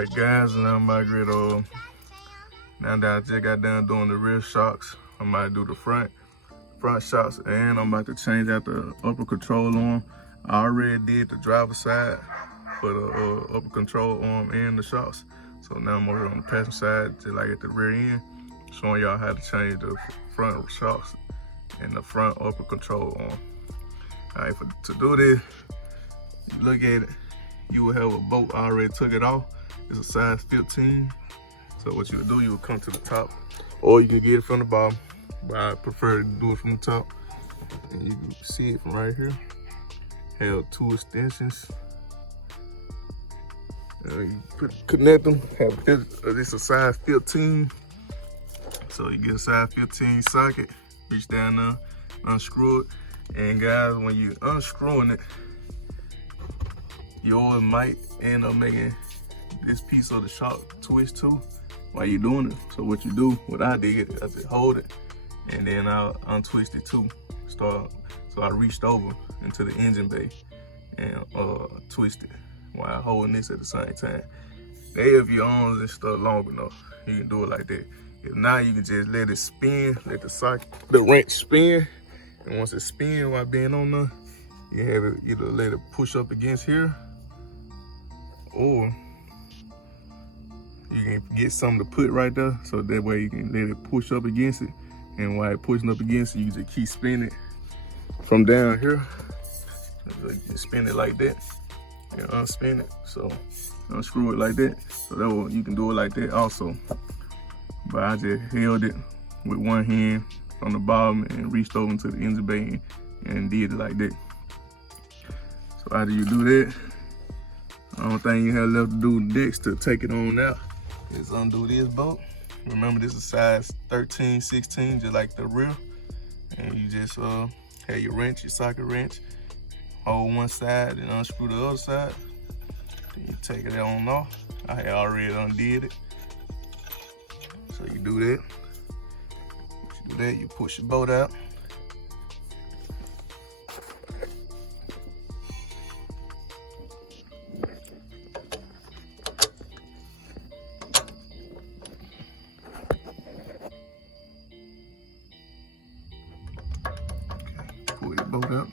Alright guys, now I'm about to get, now that I just got done doing the rear shocks, I'm about to do the front shocks, and I'm about to change out the upper control arm. I already did the driver's side for the upper control arm and the shocks. So now I'm over on the passenger side, just like at the rear end, showing y'all how to change the front shocks and the front upper control arm. Alright, to do this, you look at it, you will have a bolt. I already took it off. It's a size 15. So what you would do, you would come to the top, or you can get it from the bottom, but I prefer to do it from the top. And you can see it from right here. Have 2 extensions. You connect them. Have this is a size 15. So you get a size 15 socket. Reach down there, unscrew it. And guys, when you unscrewing it, yours might end up making this piece of the shock twist too while you're doing it. So what you do, what I did, I just hold it and then I'll untwist it too. So I reached over into the engine bay and twist it while holding this at the same time. If your arms and stuff long enough, you can do it like that. If not, you can just let it spin, let the wrench spin. And once it spins while being on there, you can have it either let it push up against here, or you can get something to put right there, so that way you can let it push up against it. And while it's pushing up against it, you just keep spinning it from down here. So you can spin it like that and unspin it. So unscrew it like that. So that way you can do it like that also. But I just held it with one hand on the bottom and reached over into the engine bay and did it like that. So after you do that, the only thing you have left to do next to take it on out is undo this bolt. Remember, this is size 13, 16, just like the rear. And you just have your wrench, your socket wrench, hold one side and unscrew the other side. Then you take it on off. I had already undid it. So you do that. Once you do that, you push your bolt out. Pull your bolt out.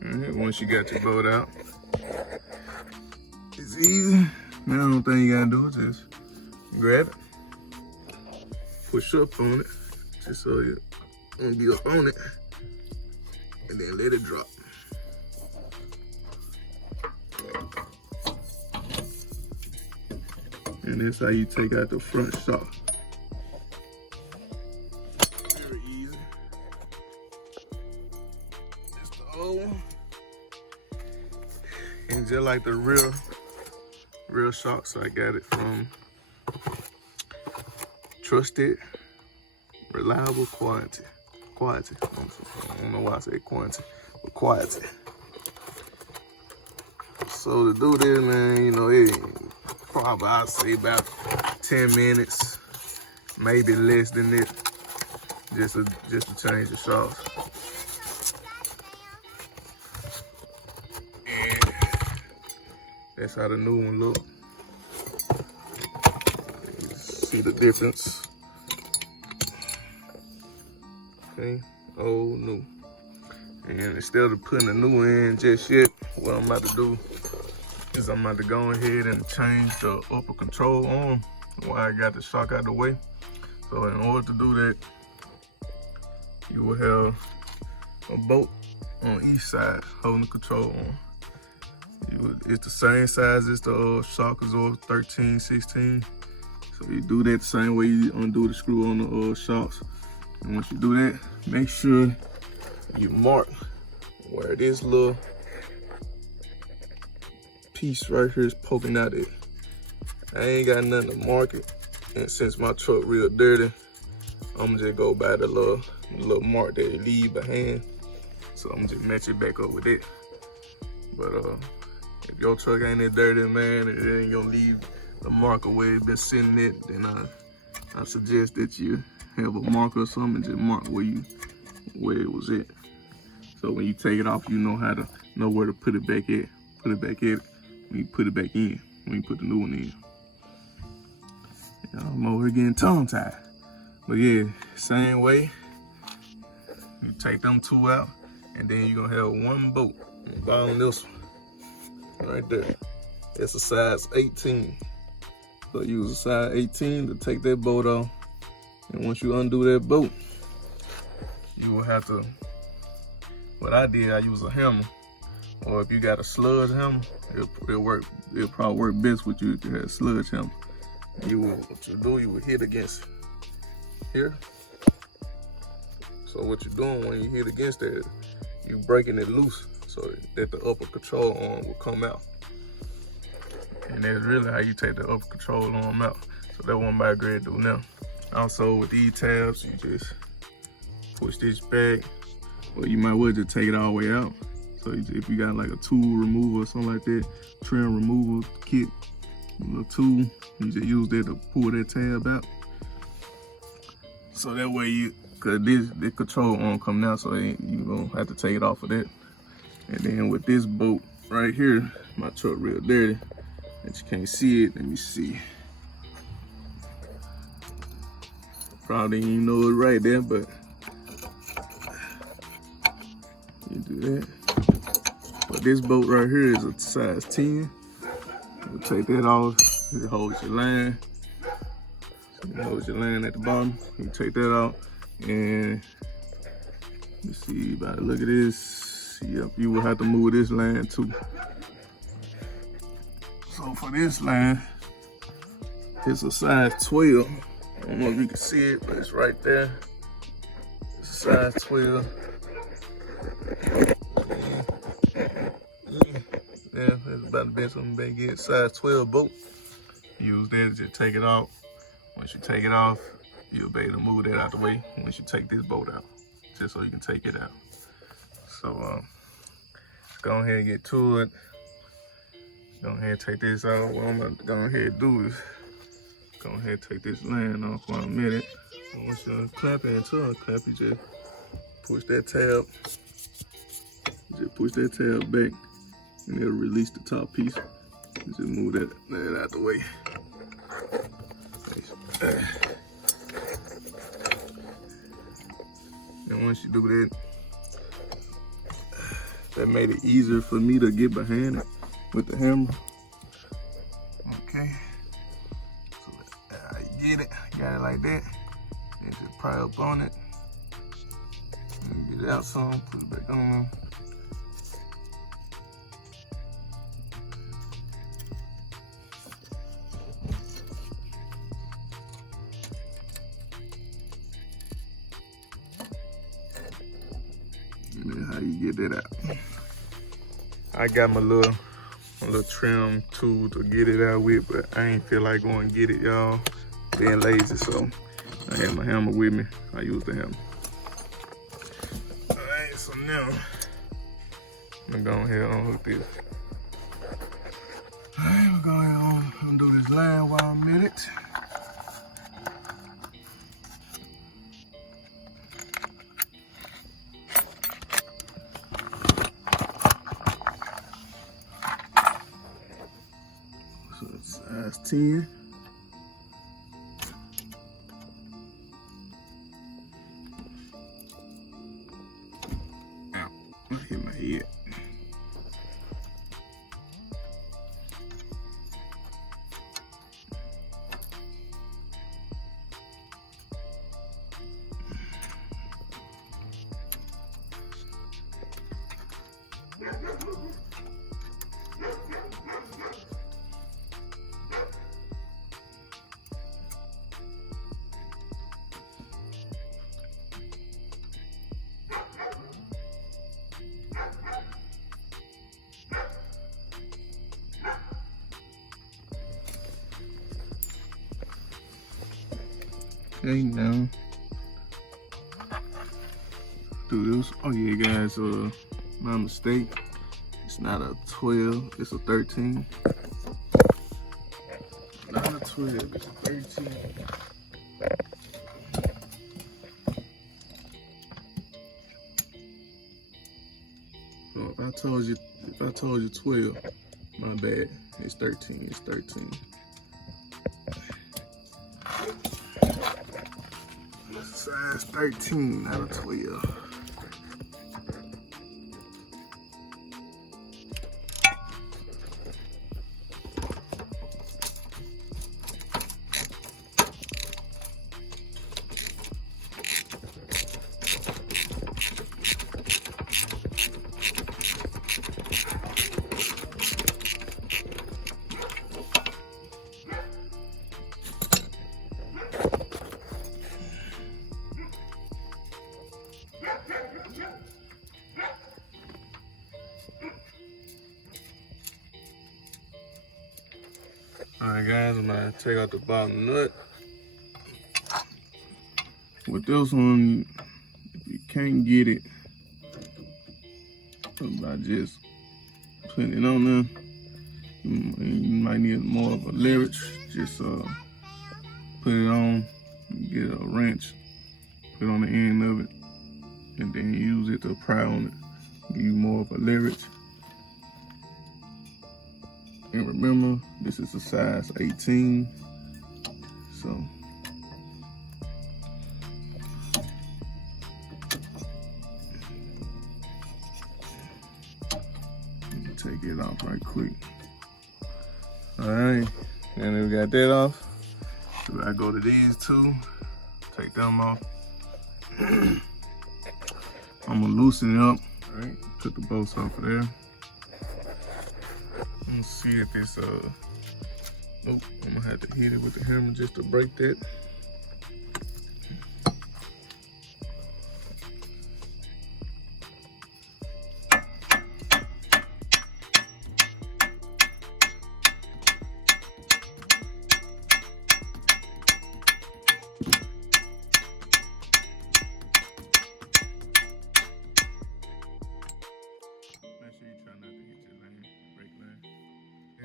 And once you got your bolt out, it's easy. Now the only thing you gotta do is just grab it, push up on it, just so you won't be up on it, and then let it drop. And that's how you take out the front shock. Very easy. Just the old one. And just like the real shocks, I got it from Trusted, Reliable Quality. I don't know why I say quantity, but quality. So to do this, man, you know, it probably, I'd say about 10 minutes, maybe less than it, just to change the shocks. And that's how the new one look. You see the difference. Okay, old, new. And instead of putting the new in just yet, what I'm about to do is I'm about to go ahead and change the upper control arm while I got the shock out of the way. So in order to do that, you will have a bolt on each side holding the control arm. It's the same size as the shock absorber, 13, 16. So you do that the same way you undo the screw on the shocks. And once you do that, make sure you mark where this little piece right here is poking out at. I ain't got nothing to mark it. And since my truck real dirty, I'm just go by the little mark that it leave behind. So I'm just match it back up with it. But if your truck ain't that dirty, man, and it ain't gonna leave the marker where it's been sitting it, then I suggest that you have a marker or something and just mark where it was at. So when you take it off, you know where to put it back at. Put it back at when you put it back in, when you put the new one in. I'm over here getting tongue-tied. But yeah, same way. You take them two out, and then you're gonna have one bolt on the bottom of this one. Right there. It's a size 18. So use a size 18 to take that bolt off. And once you undo that bolt, you will have to, what I did, I use a hammer. Or if you got a sludge hammer, it'll probably work best with you if you had a sludge hammer. What you do, you will hit against here. So what you're doing when you hit against that, you breaking it loose so that the upper control arm will come out. And that's really how you take the upper control arm out. So that's what I'm about to grade do now. Also with these tabs, you just push this back, or you might well just take it all the way out. So if you got like a tool remover or something like that, trim removal kit, a little tool, you just use that to pull that tab out. So that way cause this control arm coming out, so you gonna have to take it off of that. And then with this bolt right here, my truck real dirty, that you can't see it, let me see. Probably didn't even know it right there, but you do that. But this bolt right here is a size 10. You take that off, it holds your line. It holds your line at the bottom. You take that out, and you see, by the look at this, yep, you will have to move this line too. So for this line, it's a size 12. I don't know if you can see it, but it's right there. It's a size 12. Yeah, that's about the best I'm gonna get. Size 12 bolt. Use that, just take it off. Once you take it off, you'll be able to move that out the way once you take this bolt out, just so you can take it out. So let's go ahead and get to it. Go ahead and take this out. What I'm about to go ahead and do is go ahead and take this line off for a minute. And once you clamp it into a clamp, you just push that tab. You just push that tab back, and it'll release the top piece. You just move that out the way. And once you do that, that made it easier for me to get behind it with the hammer. Okay. So you get it, got it like that. And just pry up on it. And get it out some, put it back on. And then how you get that out. I got my little trim tool to get it out with, but I ain't feel like going and get it, y'all. Being lazy, so I had my hammer with me. I used the hammer. All right, so now I'm gonna go ahead and unhook this. All right, we're going to undo this line while I'm in it. So it's size 10. Ow, I hit my head. Okay, now do this. Oh yeah, guys, my mistake. It's not a 12, it's a 13. Not a 12, it's a 13. if I told you 12, my bad. It's 13. It's 13. Size 13 out of 12. Alright guys, I'm gonna take out the bottom nut. With this one, you can't get it by just putting it on there. You might need more of a leverage. Just put it on, get a wrench, put it on the end of it, and then use it to pry on it. Give you more of a leverage. And remember, this is a size 18, so let me take it off right quick. All right, and then we got that off. So I go to these two, take them off. I'm gonna loosen it up. All right, put the bolts off of there. Let's see if this, nope, I'm gonna have to hit it with the hammer just to break that.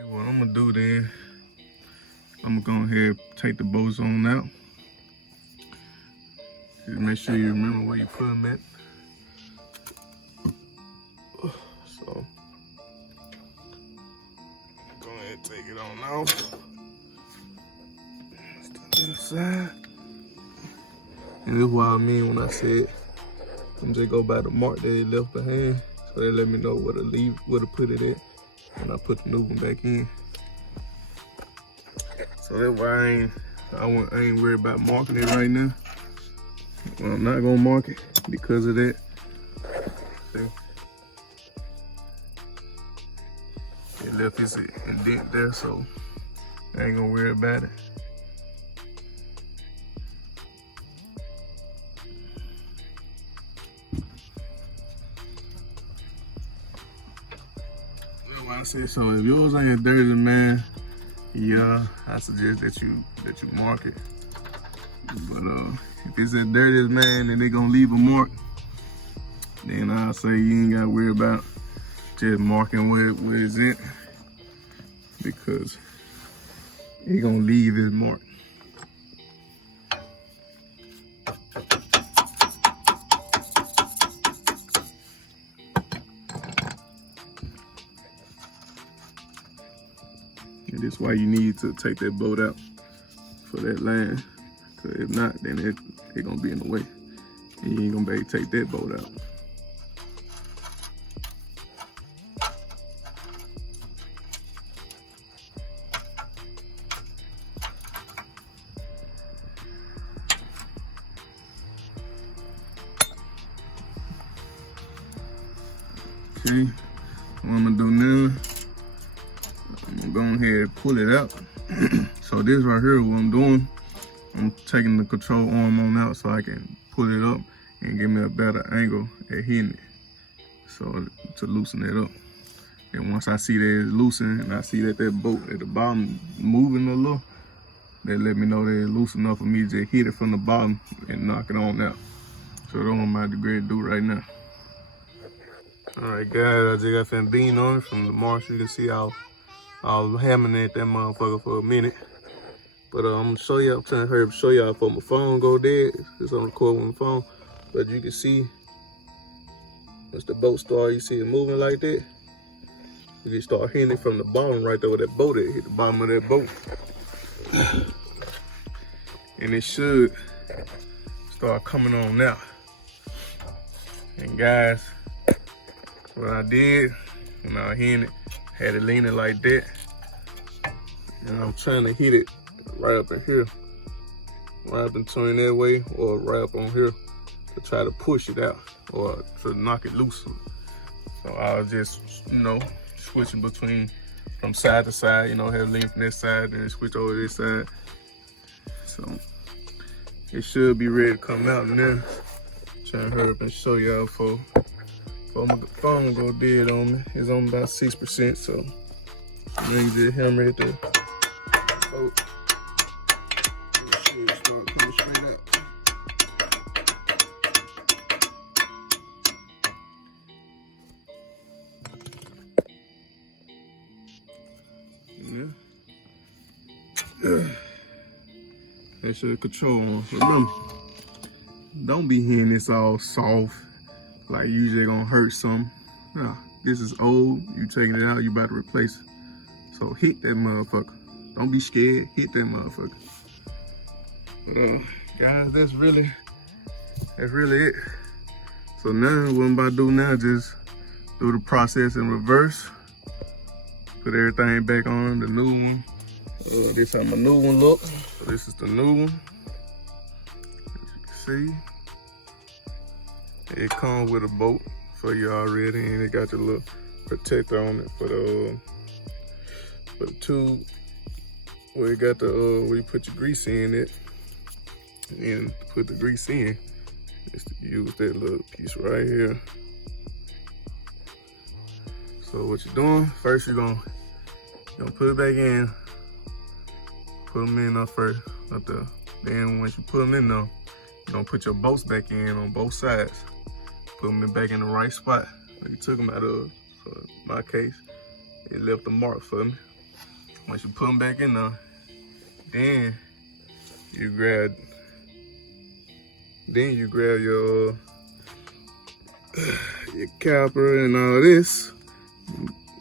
What I'm gonna do then, I'm gonna go ahead and take the bolts on out. Just make sure you remember where you put them at. So, go ahead and take it on off. Step to the side. And this is what I mean when I said, I'm just go by the mark that they left behind. So they let me know where to leave, where to put it at. And I put the new one back in. So that's why I ain't worried about marking it right now. Well, I'm not gonna mark it because of that. See? It left this indent there, so I ain't gonna worry about it. I said, so if yours ain't dirty, man, yeah, I suggest that you mark it. But if it's as dirty as man and they gonna leave a mark, then I'll say you ain't gotta worry about just marking where it's at, because he gonna leave his mark. And that's why you need to take that bolt out for that line. Cause if not, then it gonna be in the way. And you ain't gonna be able to take that bolt out. Okay, what I'm gonna do now, I'm gonna go ahead and pull it out. So this right here, what I'm doing, I'm taking the control arm on out so I can pull it up and give me a better angle at hitting it. So to loosen it up. And once I see that it's loosened and I see that bolt at the bottom moving a little, they let me know that it's loose enough for me to just hit it from the bottom and knock it on out. So that's what I'm about to go ahead and do right now. All right, guys, I just got that bean on it from the marsh. You can see I was hammering at that motherfucker for a minute. But I'm gonna show y'all, I'm trying to hurry up show y'all before my phone go dead. It's on record with my phone. But you can see once the boat start, you see it moving like that, you can start hitting it from the bottom right there where that boat at. Hit the bottom of that boat. And it should start coming on now. And guys, what I did when I was hitting it, had it leaning like that. And I'm trying to hit it right up in here. Right up and turn that way, or right up on here to try to push it out or to knock it loose. So I was just, you know, switching between from side to side, you know, have lean from this side and then switch over this side. So it should be ready to come out now. Trying to hurry up and show y'all before my phone go dead on me. It's on about 6%, so I'm gonna just hammer it there. Oh. It should start coming straight out. Yeah. Make sure the control on. Remember, don't be hearing this all soft, like usually gonna hurt some. Nah, this is old. You taking it out, you about to replace it. So hit that motherfucker. Don't be scared. Hit that motherfucker. But guys, that's really it. So now what I'm about to do now, just do the process in reverse. Put everything back on the new one. This how my new one look. So this is the new one. As you can see, it comes with a bolt for you already, and it got the little protector on it for the tube. Where it got the where you put your grease in it, and to put the grease in, is to use that little piece right here. So what you're doing, first you're gonna put it back in. Put them in up first, up there. Then once you put them in there, you're gonna put your bolts back in on both sides. Put them back in the right spot where you took them out of. So in my case, it left a mark for me. Once you put them back in there, then you grab your caliper and all this,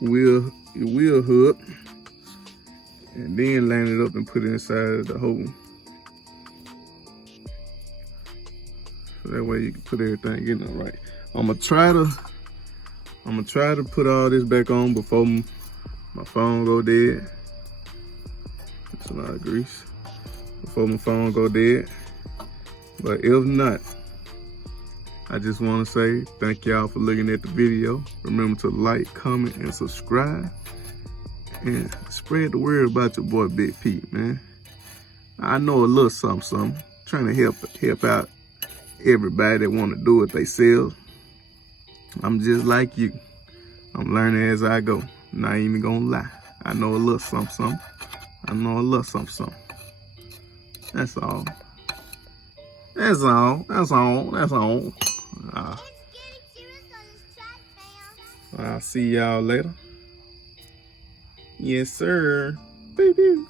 your wheel hook, and then line it up and put it inside of the hole. So that way you can put everything in there right. I'm gonna try to put all this back on before my phone go dead. That's a lot of grease. Before my phone go dead. But if not, I just want to say thank y'all for looking at the video. Remember to like, comment, and subscribe. And spread the word about your boy Big Pete, man. I know a little something. Trying to help out everybody that want to do it themselves. I'm just like you. I'm learning as I go. Not even gonna lie. I know a little something. I know a little something. That's all. That's all. I'll see y'all later. Yes, sir. Boo-boo.